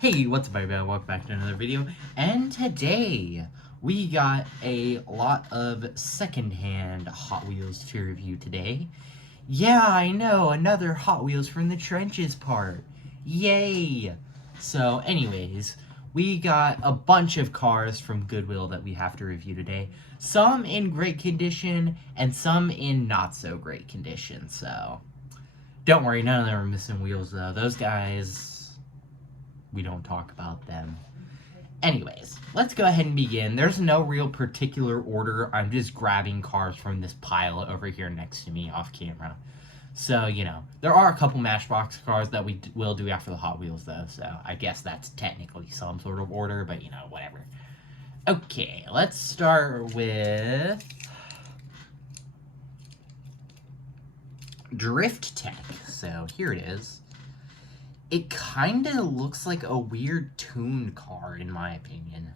Hey, what's up everybody? Welcome back to another video. And today, we got a lot of secondhand Hot Wheels to review today. Yeah, I know, another Hot Wheels from the Trenches part. Yay! So anyways, we got a bunch of cars from Goodwill that we have to review today. Some in great condition, and some in not so great condition, so... Don't worry, none of them are missing wheels though. Those guys... we don't talk about them. Anyways, let's go ahead and begin. There's no real particular order. I'm just grabbing cars from this pile over here next to me off camera. So, you know, there are a couple Matchbox cars that we will do after the Hot Wheels, though. So, I guess that's technically some sort of order, but, you know, whatever. Okay, let's start with... Drift Tech. So, here it is. It kind of looks like a weird tuned car, in my opinion.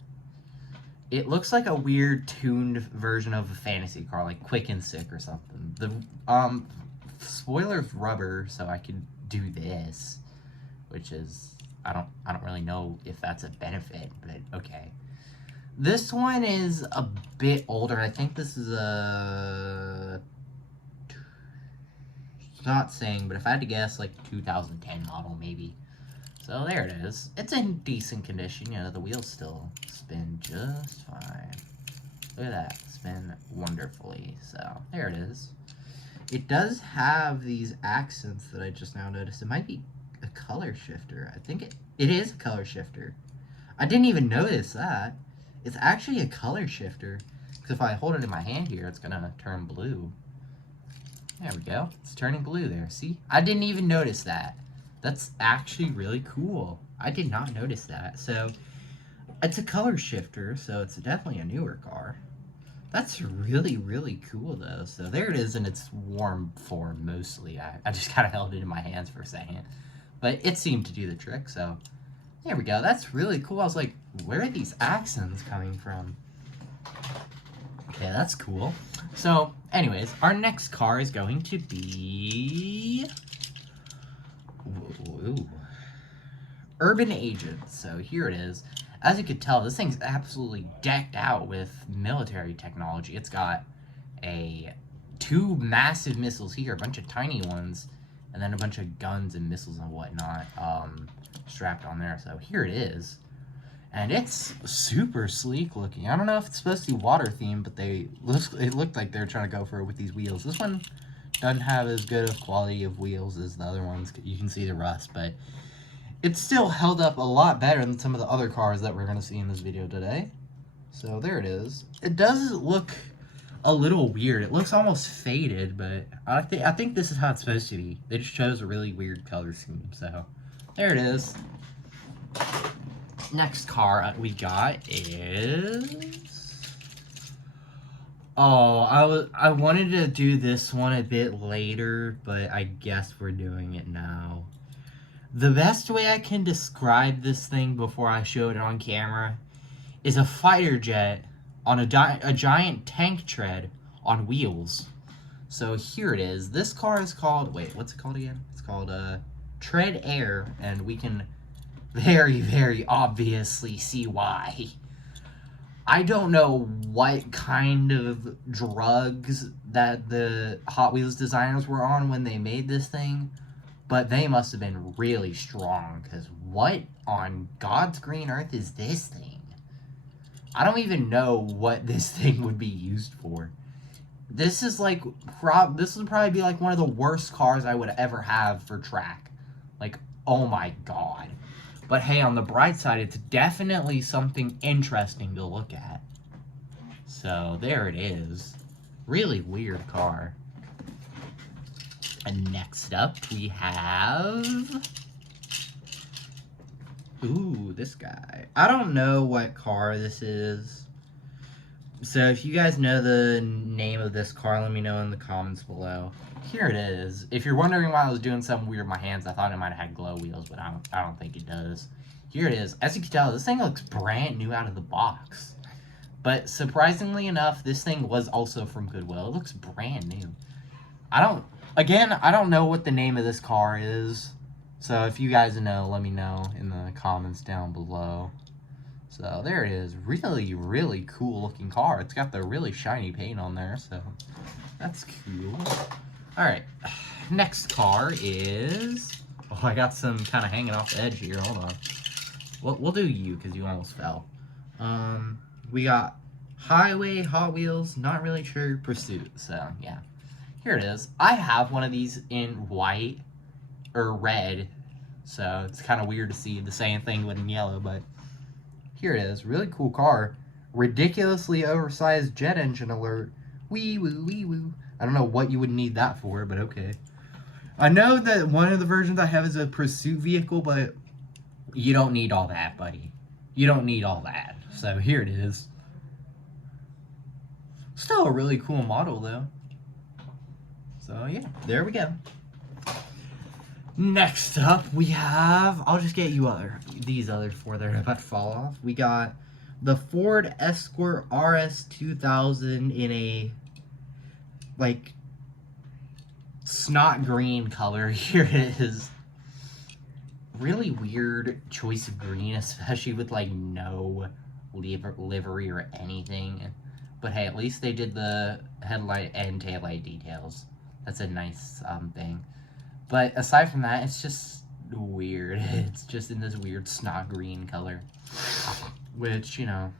It looks like a weird tuned version of a fantasy car, like Quick and Sick or something. The spoiler's rubber, so I could do this, which is I don't really know if that's a benefit, but okay. This one is a bit older. I think this is a not saying, but if I had to guess, like 2010 model maybe. So there it is. It's in decent condition. You know, the wheels still spin just fine. Look at that, spin wonderfully. So there it is. It does have these accents that I just now noticed. It might be a color shifter. I think it is a color shifter. I didn't even notice that. It's actually a color shifter. Because if I hold it in my hand here, it's gonna turn blue. There we go. It's turning blue there. See? I didn't even notice that. That's actually really cool. I did not notice that. So, it's a color shifter, so it's definitely a newer car. That's really, really cool, though. So, there it is in its warm form, mostly. I just kind of held it in my hands for a second. But it seemed to do the trick, so... There we go. That's really cool. I was like, where are these accents coming from? Okay, that's cool. So, anyways, our next car is going to be... Ooh. Urban Agent. So, here it is. As you could tell, this thing's absolutely decked out with military technology. It's got two massive missiles here, a bunch of tiny ones, and then a bunch of guns and missiles and whatnot strapped on there. So, here it is. And it's super sleek looking. I don't know if it's supposed to be water themed, but it looked like they're trying to go for it with these wheels. This one doesn't have as good of quality of wheels as the other ones. You can see the rust, but it's still held up a lot better than some of the other cars that we're going to see in this video today. So there it is. It does look a little weird. It looks almost faded, but I think this is how it's supposed to be. They just chose a really weird color scheme. So there it is. Next car we got is... Oh, I wanted to do this one a bit later, but I guess we're doing it now. The best way I can describe this thing before I show it on camera is a fighter jet on a giant tank tread on wheels. So here it is. This car is called... Wait, what's it called again? It's called Tread Air, and we can... very, very obviously see why. I don't know what kind of drugs that the Hot Wheels designers were on when they made this thing, but they must have been really strong, because what on God's green earth is this thing? I don't even know what this thing would be used for. This is like, this would probably be like one of the worst cars I would ever have for track. Like, oh my God. But hey, on the bright side, it's definitely something interesting to look at. So, there it is. Really weird car. And next up, we have... Ooh, this guy. I don't know what car this is. So, if you guys know the name of this car, let me know in the comments below. Here it is. If you're wondering why I was doing something weird with my hands, I thought it might have had glow wheels, but I don't think it does. Here it is. As you can tell, this thing looks brand new out of the box. But surprisingly enough, this thing was also from Goodwill. It looks brand new. I don't know what the name of this car is. So if you guys know, let me know in the comments down below. So there it is. Really, really cool looking car. It's got the really shiny paint on there, so that's cool. Alright, next car is... Oh, I got some kind of hanging off the edge here. Hold on. We'll do you, because you almost fell. We got Highway, Hot Wheels, not really sure, Pursuit. So, yeah. Here it is. I have one of these in white, or red, so it's kind of weird to see the same thing with in yellow, but here it is. Really cool car. Ridiculously oversized jet engine alert. Wee woo, wee woo. I don't know what you would need that for, but okay. I know that one of the versions I have is a Pursuit vehicle, but you don't need all that, buddy. You don't need all that. So here it is. Still a really cool model, though. So yeah, there we go. Next up, we have... I'll just get you these other four that are about to fall off. We got the Ford Escort RS 2000 in a, like, snot green color. Here it is. Really weird choice of green, especially with, like, no livery or anything. But hey, at least they did the headlight and taillight details. That's a nice thing. But aside from that, it's just weird. It's just in this weird snot green color. Which, you know,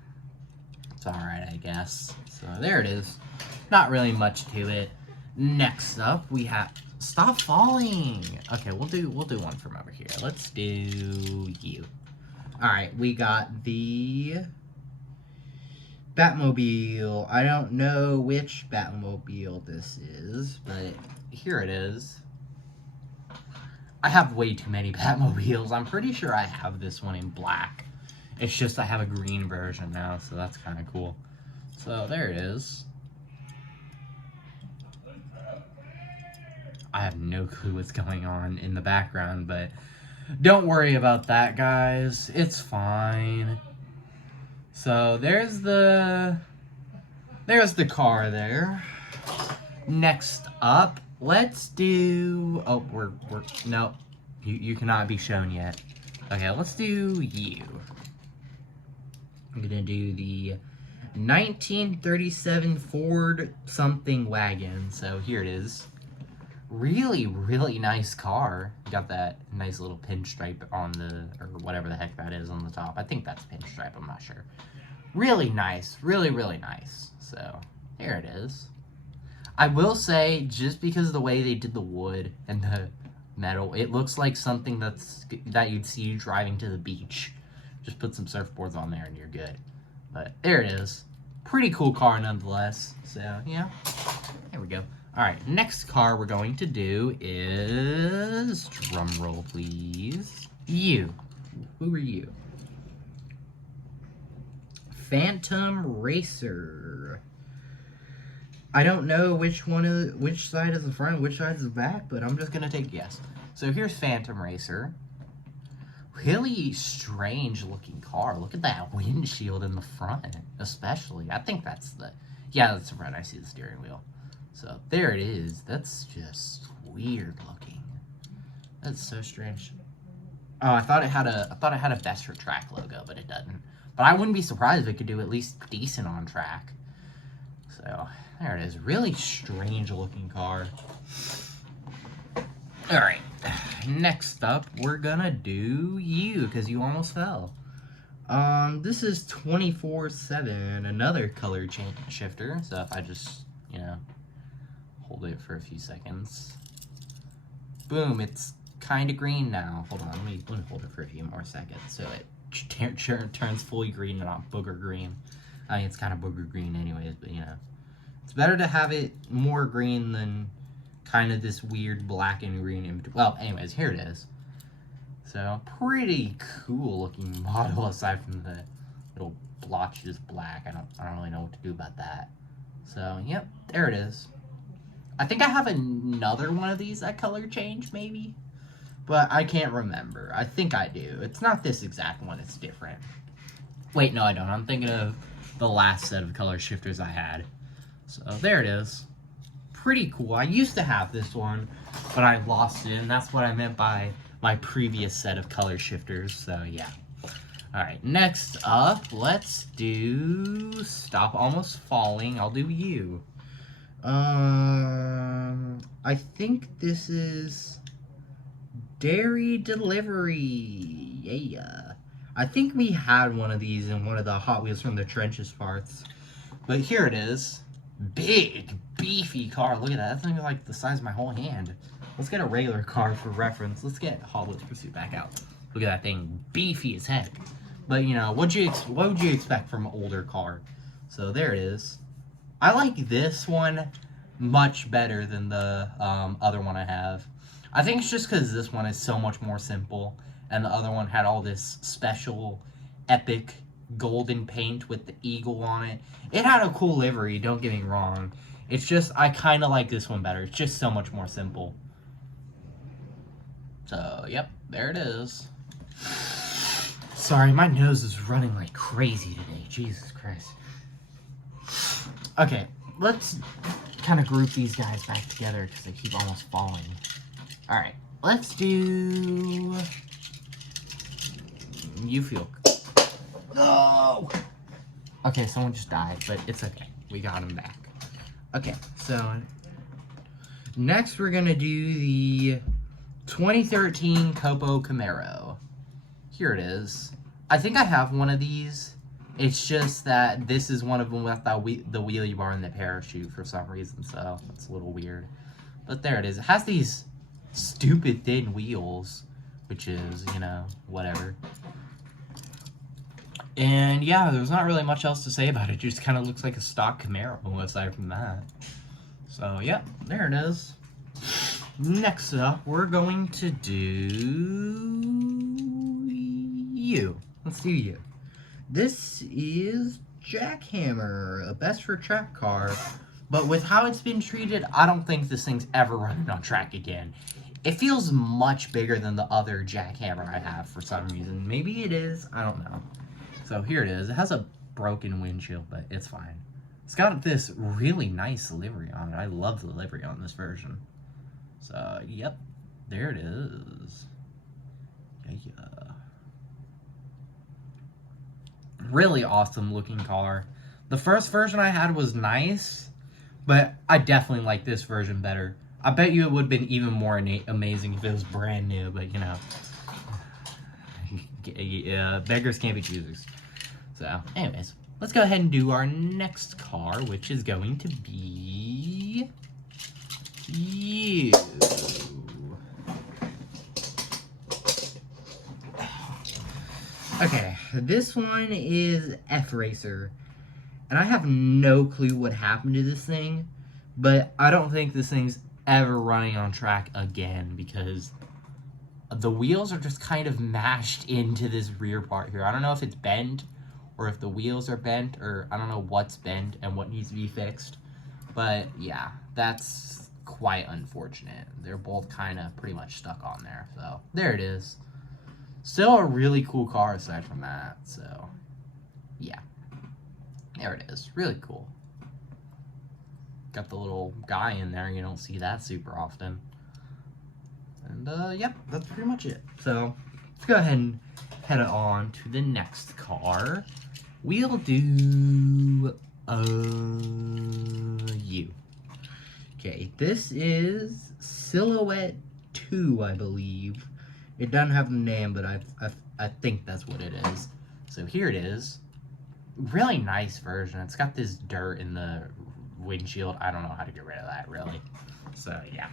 it's alright, I guess. So there it is. Not really much to it. Next up, we have... Stop falling! Okay, we'll do one from over here. Let's do you. Alright, we got the Batmobile. I don't know which Batmobile this is, but here it is. I have way too many Batmobiles. I'm pretty sure I have this one in black. It's just I have a green version now, so that's kind of cool. So there it is. I have no clue what's going on in the background, but don't worry about that, guys. It's fine. So there's the car there. Next up, let's do... Oh, no. You cannot be shown yet. Okay, let's do you. I'm gonna do the 1937 Ford something wagon. So here it is. Really, really nice car. Got that nice little pinstripe on the, or whatever the heck that is on the top. I think that's pinstripe, I'm not sure. Really nice. Really, really nice. So, there it is. I will say, just because of the way they did the wood and the metal, it looks like something that you'd see driving to the beach. Just put some surfboards on there and you're good. But there it is. Pretty cool car nonetheless. So, yeah. There we go. Alright, next car we're going to do is... Drum roll, please. You. Who are you? Phantom Racer. I don't know which side is the front, which side is the back, but I'm just gonna take a guess. So here's Phantom Racer. Really strange looking car. Look at that windshield in the front, especially. I think that's the... Yeah, that's the front. I see the steering wheel. So there it is. That's just weird looking. That's so strange. Oh, I thought it had a Best for Track logo, but it doesn't. But I wouldn't be surprised if it could do at least decent on track. So there it is. Really strange looking car. All right. Next up, we're gonna do you, because you almost fell. This is 24/7, another color change shifter. So if I just, you know, hold it for a few seconds. Boom, it's kind of green now. Hold on, let me hold it for a few more seconds so it turns fully green and not booger green. I mean, it's kind of booger green anyways, but you know. It's better to have it more green than kind of this weird black and green in between. Well, anyways, here it is. So, pretty cool looking model aside from the little blotches black. I don't really know what to do about that. So, yep, there it is. I think I have another one of these that color change, maybe? But I can't remember. I think I do. It's not this exact one, it's different. Wait, no I don't. I'm thinking of the last set of color shifters I had. So, there it is. Pretty cool. I used to have this one, but I lost it, and that's what I meant by my previous set of color shifters, so yeah. Alright, next up, let's do Stop Almost Falling. I'll do you. I think this is Dairy Delivery. Yeah. I think we had one of these in one of the Hot Wheels from the Trenches parts. But here it is. Big, beefy car. Look at that. That thing is like the size of my whole hand. Let's get a regular car for reference. Let's get Hot Wheels Pursuit back out. Look at that thing. Beefy as heck. But, you know, what would you expect from an older car? So, there it is. I like this one much better than the other one I have. I think it's just because this one is so much more simple, and the other one had all this special, epic, golden paint with the eagle on it. It had a cool livery, don't get me wrong. It's just, I kind of like this one better. It's just so much more simple. So, yep, there it is. Sorry, my nose is running like crazy today. Jesus Christ. Okay, let's kind of group these guys back together because they keep almost falling. Alright, let's do... You feel... No! Okay, someone just died, but it's okay. We got him back. Okay, so... Next, we're going to do the 2013 Copo Camaro. Here it is. I think I have one of these. It's just that this is one of them with the wheelie bar and the parachute for some reason, so it's a little weird. But there it is. It has these stupid thin wheels, which is, you know, whatever. And yeah, there's not really much else to say about it. It just kind of looks like a stock Camaro aside from that. So, yep, there it is. Next up, we're going to do you. Let's do you. This is Jackhammer, a best for track car. But with how it's been treated, I don't think this thing's ever running on track again. It feels much bigger than the other Jackhammer I have for some reason. Maybe it is, I don't know. So here it is. It has a broken windshield, but it's fine. It's got this really nice livery on it. I love the livery on this version. So, yep, there it is. Yeah. Really awesome looking car. The first version I had was nice, but I definitely like this version better. I bet you it would have been even more amazing if it was brand new, but you know. Beggars can't be choosers. So, anyways, let's go ahead and do our next car, which is going to be... you. Okay, this one is F-Racer, and I have no clue what happened to this thing, but I don't think this thing's ever running on track again because the wheels are just kind of mashed into this rear part here. I don't know if it's bent or if the wheels are bent, or I don't know what's bent and what needs to be fixed, but yeah, that's quite unfortunate. They're both kind of pretty much stuck on there, so there it is. Still a really cool car aside from that, so yeah. There it is. Really cool. Got the little guy in there. You don't see that super often. And, yep, that's pretty much it. So, let's go ahead and head on to the next car. We'll do, you. Okay, this is Silhouette 2, I believe. It doesn't have a name, but I think that's what it is. So here it is. Really nice version. It's got this dirt in the windshield. I don't know how to get rid of that, really. So yeah,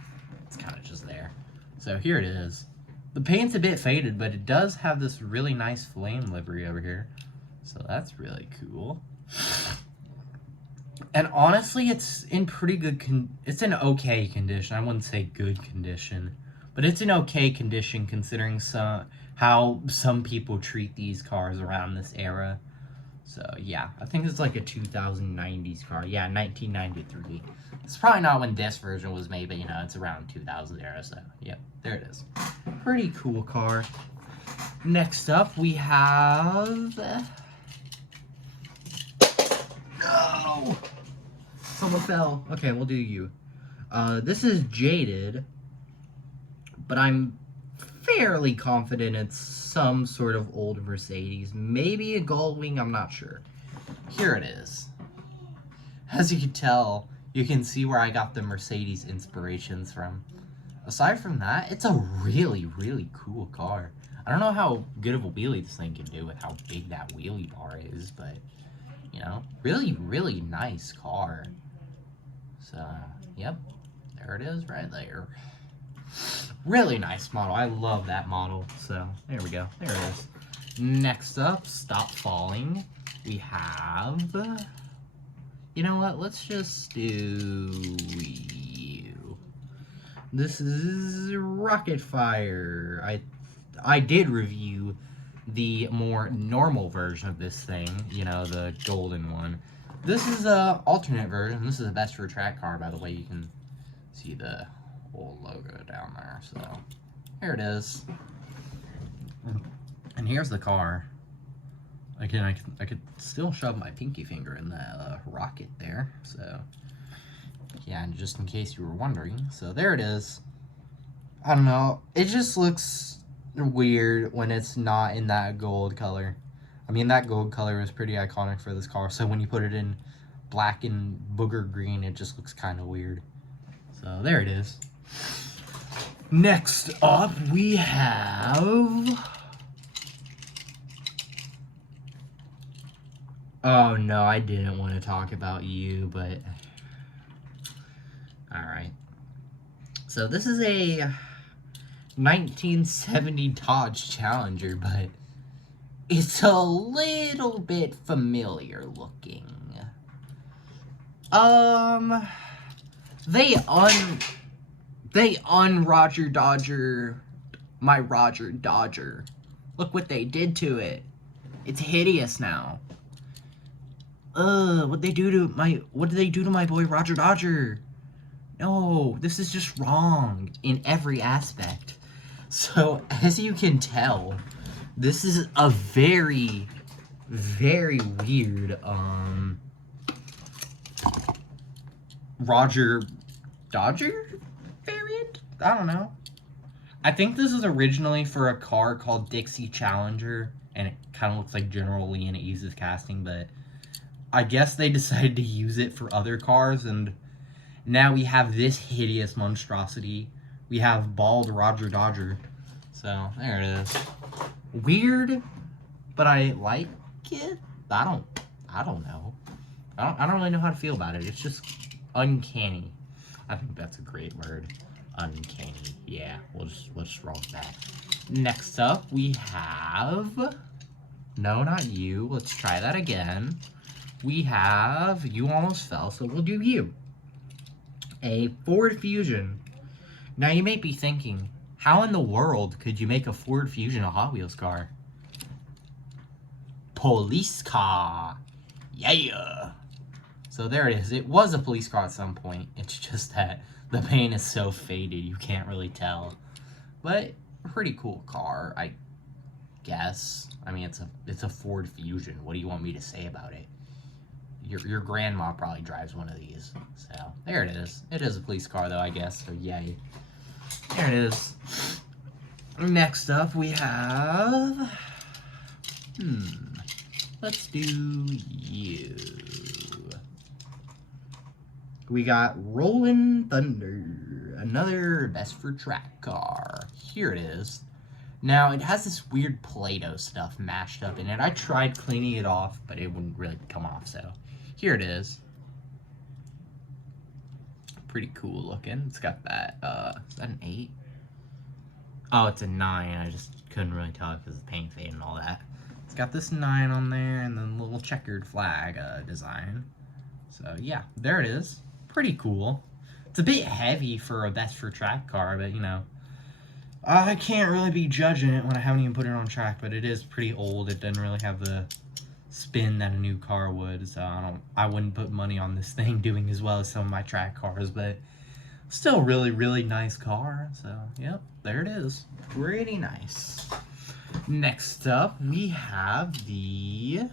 it's kind of just there. So here it is. The paint's a bit faded, but it does have this really nice flame livery over here. So that's really cool. And honestly, it's in pretty good it's in okay condition. I wouldn't say good condition. But it's in okay condition considering how some people treat these cars around this era. So, yeah. I think it's like a 2090s car. Yeah, 1993. It's probably not when this version was made, but, you know, it's around 2000 era. So, yep. There it is. Pretty cool car. Next up, we have... No! Someone fell. Okay, we'll do you. This is Jaded. But I'm fairly confident it's some sort of old Mercedes. Maybe a Gullwing, I'm not sure. Here it is. As you can tell, you can see where I got the Mercedes inspirations from. Aside from that, it's a really, really cool car. I don't know how good of a wheelie this thing can do with how big that wheelie bar is, but, you know, really, really nice car. So, yep, there it is right there. Really nice model. I love that model. So, there we go. There it is. Next up, Stop Falling. We have... you know what? Let's just do you. This is Rocket Fire. I did review the more normal version of this thing. You know, the golden one. This is a alternate version. This is the best for track car, by the way. You can see the whole logo down there. So, here it is. And here's the car. Again, I could still shove my pinky finger in that rocket there. So, yeah, and just in case you were wondering. So, there it is. I don't know. It just looks weird when it's not in that gold color. I mean, that gold color is pretty iconic for this car. So, when you put it in black and booger green, it just looks kind of weird. So, there it is. Next up, we have... oh, no, I didn't want to talk about you, but... alright. So, this is a 1970 Dodge Challenger, but it's a little bit familiar looking. They un-Roger Dodger my Roger Dodger. Look what they did to it. It's hideous now. What did they do to my boy Roger Dodger? No, this is just wrong in every aspect. So, as you can tell, this is a very, very weird, Roger Dodger variant? I don't know. I think this is originally for a car called Dixie Challenger, and it kind of looks like General Lee and it uses casting, but I guess they decided to use it for other cars, and now we have this hideous monstrosity. We have bald Roger Dodger. So, there it is. Weird, but I like it. I don't know. I don't really know how to feel about it. It's just uncanny. I think that's a great word. Uncanny. Yeah, we'll just roll with that. Next up, we have... no, not you. Let's try that again. We have... you almost fell, so we'll do you. A Ford Fusion. Now, you may be thinking, how in the world could you make a Ford Fusion a Hot Wheels car? Police car. Yeah. So there it is. It was a police car at some point. It's just that the paint is so faded you can't really tell. But pretty cool car, I guess. I mean, it's a Ford Fusion. What do you want me to say about it? Your grandma probably drives one of these. So there it is. It is a police car though, I guess. So yay. There it is. Next up we have... let's do you. We got Rollin' Thunder, another best for track car. Here it is. Now, it has this weird Play-Doh stuff mashed up in it. I tried cleaning it off, but it wouldn't really come off, so here it is. Pretty cool looking. It's got that, is that an 8? Oh, it's a 9. I just couldn't really tell because the paint fade and all that. It's got this 9 on there and then the little checkered flag design. So, yeah, there it is. Pretty cool. It's a bit heavy for a best for track car, but, you know, I can't really be judging it when I haven't even put it on track, but it is pretty old. It doesn't really have the spin that a new car would, so I wouldn't put money on this thing doing as well as some of my track cars, but still really, really nice car. So, yep, there it is. Pretty nice. Next up, we have the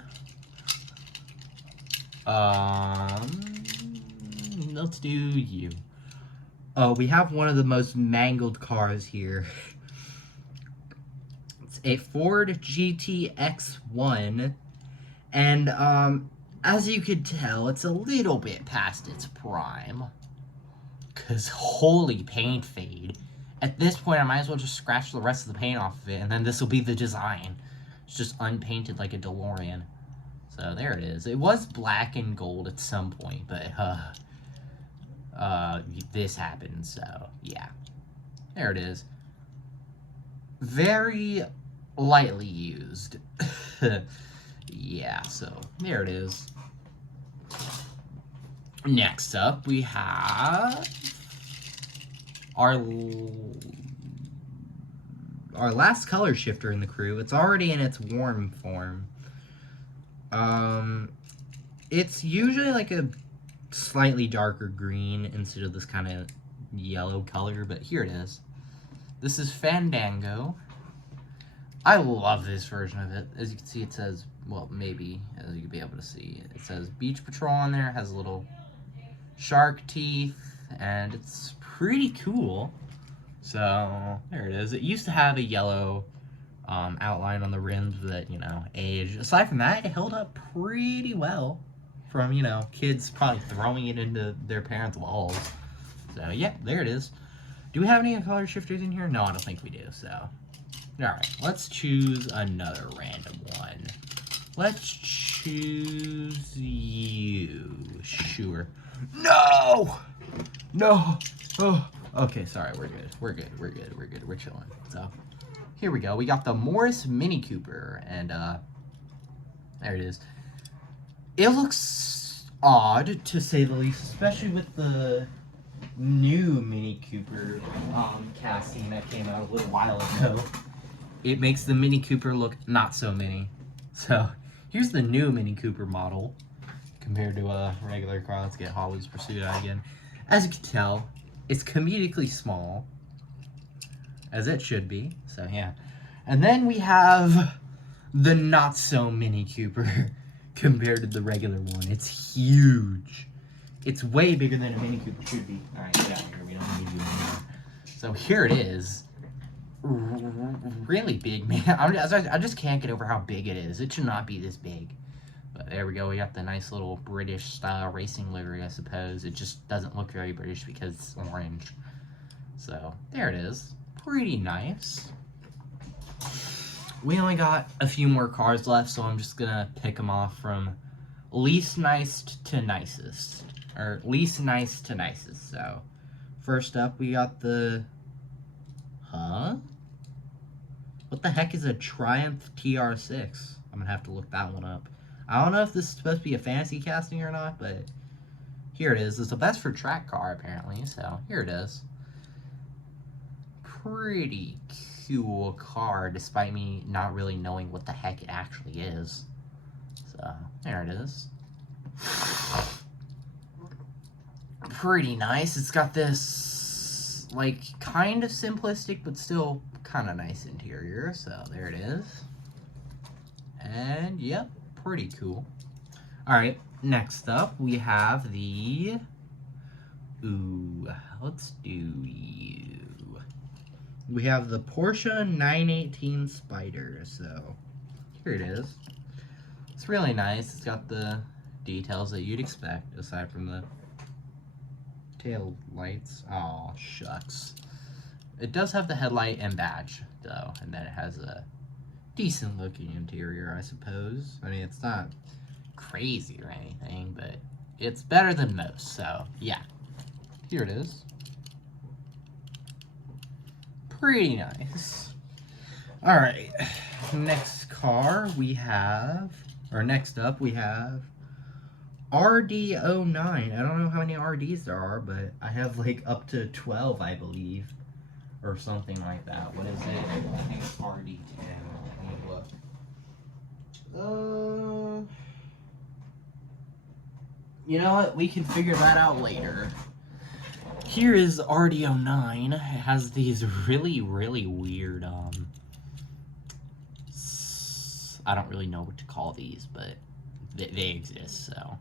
let's do you. Oh, we have one of the most mangled cars here. It's a Ford GTX-1, and as you could tell, it's a little bit past its prime. Cause holy paint fade. At this point, I might as well just scratch the rest of the paint off of it, and then this will be the design. It's just unpainted like a DeLorean. So there it is. It was black and gold at some point, but this happened, so yeah. There it is. Very lightly used. Yeah, so there it is. Next up, we have our last color shifter in the crew. It's already in its warm form. It's usually like a slightly darker green instead of this kind of yellow color, but here it is. This is Fandango. I love this version of it. As you can see, it says, well, maybe, as you can be able to see, it says Beach Patrol on there. It has little shark teeth, and it's pretty cool. So, there it is. It used to have a yellow outline on the rims that, you know, aged. Aside from that, it held up pretty well from, you know, kids probably throwing it into their parents' walls. So, yeah, there it is. Do we have any color shifters in here? No, I don't think we do, so. Alright, let's choose another random one. Let's choose you. Sure. No! No! Oh, okay, sorry, we're good. We're good, we're good, we're good. We're chilling. So, here we go. We got the Morris Mini Cooper, and, there it is. It looks odd, to say the least, especially with the new Mini Cooper, casting that came out a little while ago. It makes the Mini Cooper look not so mini. So, here's the new Mini Cooper model compared to a regular car. Let's get Hot Wheels Pursuit out again. As you can tell, it's comedically small, as it should be. So, yeah. And then we have the not so Mini Cooper compared to the regular one. It's huge. It's way bigger than a Mini Cooper should be. Alright, get out of here. We don't need you anymore. So, here it is. Really big, man. I just can't get over how big it is. It should not be this big. But there we go. We got the nice little British style racing livery, I suppose. It just doesn't look very British because it's orange. So there it is. Pretty nice. We only got a few more cars left, so I'm just gonna pick them off from least nice to nicest, or least nice to nicest. So first up, we got the what the heck is a Triumph TR6? I'm gonna have to look that one up. I don't know if this is supposed to be a fancy casting or not, but here it is. It's the best for track car, apparently, so here it is. Pretty cool car, despite me not really knowing what the heck it actually is. So, there it is. Pretty nice. It's got this, like, kind of simplistic, but still kind of nice interior, so there it is. And yep, pretty cool. Alright, next up we have the let's do you. We have the Porsche 918 Spyder. So here it is. It's really nice. It's got the details that you'd expect aside from the tail lights. Oh shucks. It does have the headlight and badge, though, and then it has a decent-looking interior, I suppose. I mean, it's not crazy or anything, but it's better than most, so, yeah. Here it is. Pretty nice. Alright, next car we have, or next up we have RD09. I don't know how many RDs there are, but I have, like, up to 12, I believe. Or something like that. What is it? I think it's RD10. Let me look. You know what? We can figure that out later. Here is RD09. It has these really, really weird, I don't really know what to call these, but they exist, so.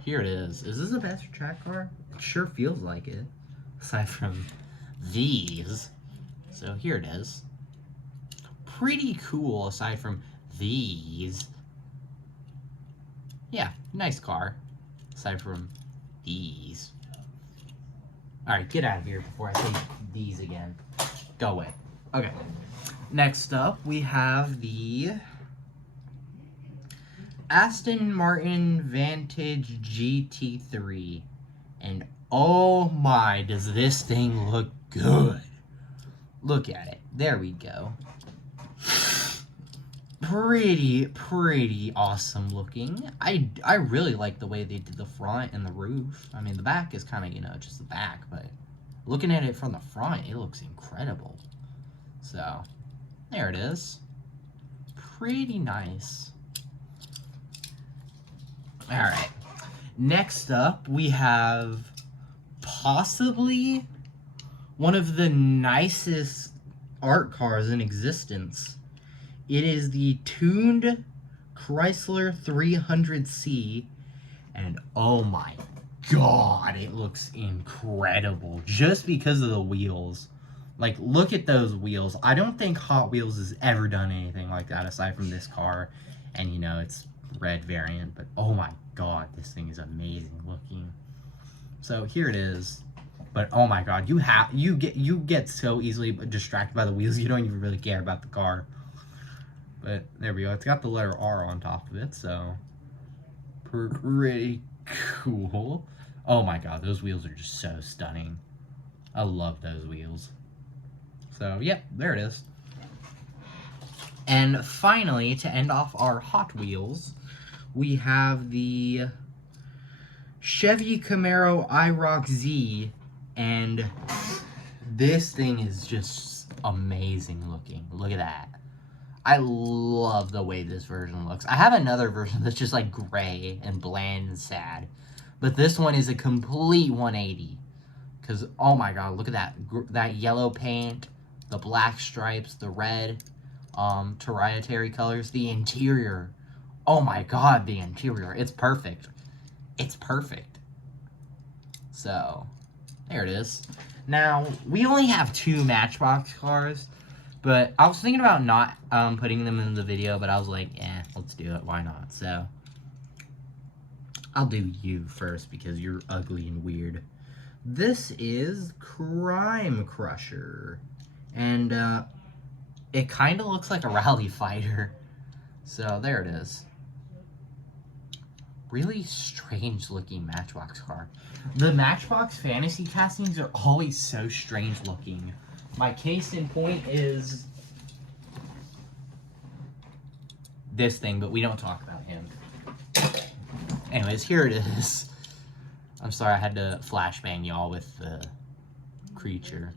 Here it is. Is this the best track car? It sure feels like it. Aside from these. So here it is. pretty cool aside from these. Yeah, nice car. Aside from these. Alright, get out of here before I say these again. Go away. Okay. Next up, we have the Aston Martin Vantage GT3. And oh my, does this thing look good. Look at it. There we go. Pretty awesome looking. I really like the way they did the front and the roof. I mean, the back is kind of, you know, just the back, but looking at it from the front, it looks incredible. So, there it is. Pretty nice. Alright. Next up, we have possibly one of the nicest art cars in existence. It is the tuned Chrysler 300C, and oh my god, it looks incredible just because of the wheels. Like, look at those wheels. I don't think Hot Wheels has ever done anything like that aside from this car, and you know, it's red variant, but oh my god, this thing is amazing looking. So here it is. But oh my god, you get so easily distracted by the wheels, you don't even really care about the car. But there we go. It's got the letter R on top of it, so pretty cool. Oh my god, those wheels are just so stunning. I love those wheels. So, yep, there it is. And finally, to end off our Hot Wheels, we have the Chevy Camaro IROC Z, and this thing is just amazing looking. Look at that. I love the way this version looks. I have another version that's just like gray and bland and sad, but this one is a complete 180. Because, oh my god, look at that yellow paint, the black stripes, the red tertiary colors, the interior. Oh my god, the interior. It's perfect. It's perfect. So, there it is. Now, we only have 2 Matchbox cars, but I was thinking about not putting them in the video, but I was like, let's do it. Why not? So, I'll do you first because you're ugly and weird. This is Crime Crusher, and it kind of looks like a rally fighter. So, there it is. Really strange looking Matchbox car. The Matchbox fantasy castings are always so strange looking. My case in point is this thing, but we don't talk about him. Anyways, here it is. I'm sorry I had to flashbang y'all with the creature.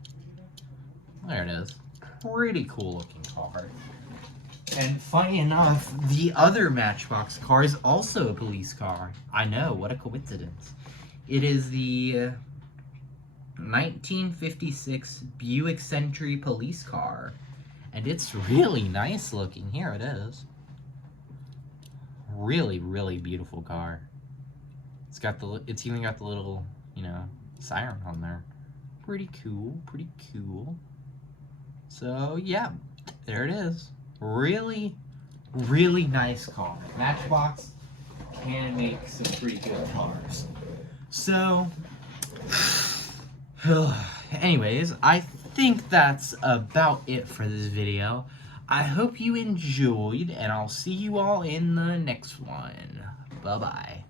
There it is. Pretty cool looking car. And funny enough, the other Matchbox car is also a police car. I know, what a coincidence. It is the 1956 Buick Century police car. And it's really nice looking. Here it is. Really, really beautiful car. It's even got the little, you know, siren on there. Pretty cool, pretty cool. So, yeah, there it is. Really, really nice car. Matchbox can make some pretty good cars. So, anyways, I think that's about it for this video. I hope you enjoyed, and I'll see you all in the next one. Bye-bye.